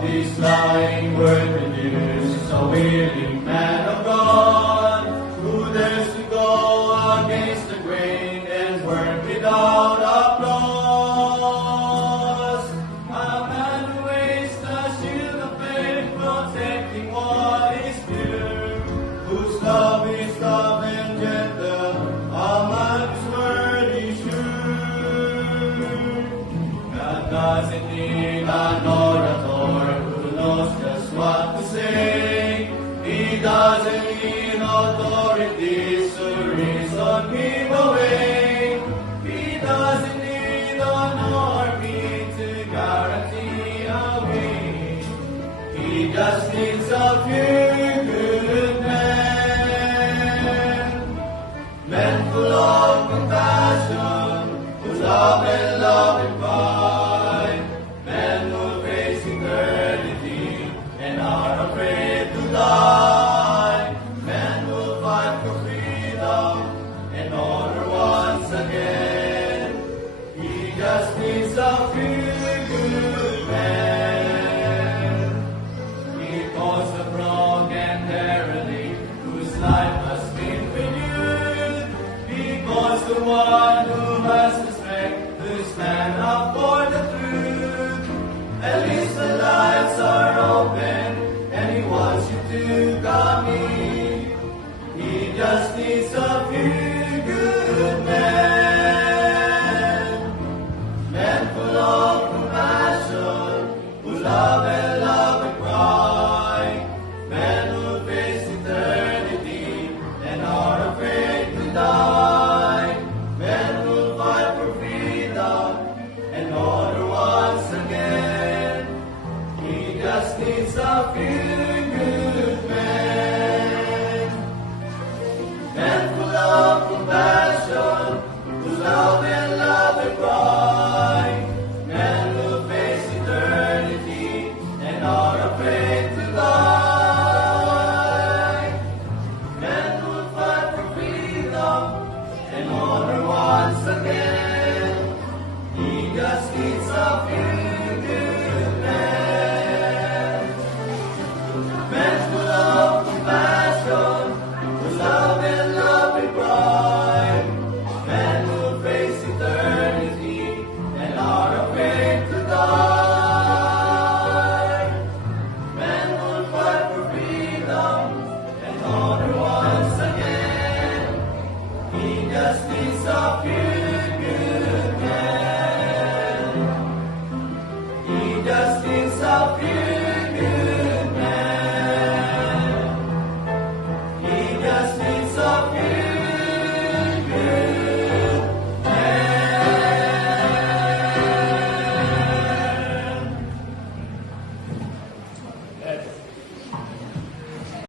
This lying word produces a willing man of God, who dares to go against the grain and work without applause. A man who waves the shield of faith, protecting what is pure, whose love is love and gentle, a man whose word is true. God doesn't need an orator who knows just what to say. He doesn't need authorities to reason him away. He doesn't need an army to guarantee a way. He just needs a few good men, men full of compassion, who love and love and pride, men who face eternity and are afraid to die, men who fight for freedom and honor once again. He just needs a few good men. He calls the broken derelict whose life has been renewed. He calls the one who has the strength to stand up for the truth. At least the lights are open, and he wants you to come in. He just needs a few good men, men full of compassion, who love and cry, men who face eternity and are afraid to die, men who fight for freedom and honor once again. He just needs a few good men, men full of compassion, who love and cry, men who face eternity and are afraid to die, men who fight for freedom and honor once again. He just needs a few good men, men full of compassion, who love and cry, men who face eternity and are afraid to die, men who fight for freedom and honor once again. He just needs a few good men. He just needs a few